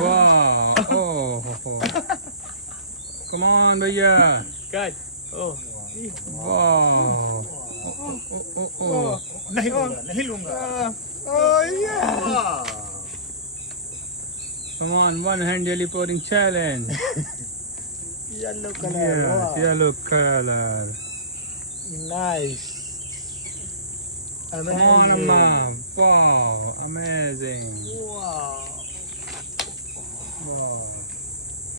Wow. Oh. Come on, भैया. Good. Oh. Wow. Oh. नहीं लूंगा. Oh yeah. Wow. Come on, one hand jelly pouring challenge. Yellow color. Yes, Wow. yellow color. Nice. Come on, Amazing. Amma. Wow, amazing. Wow. Wow.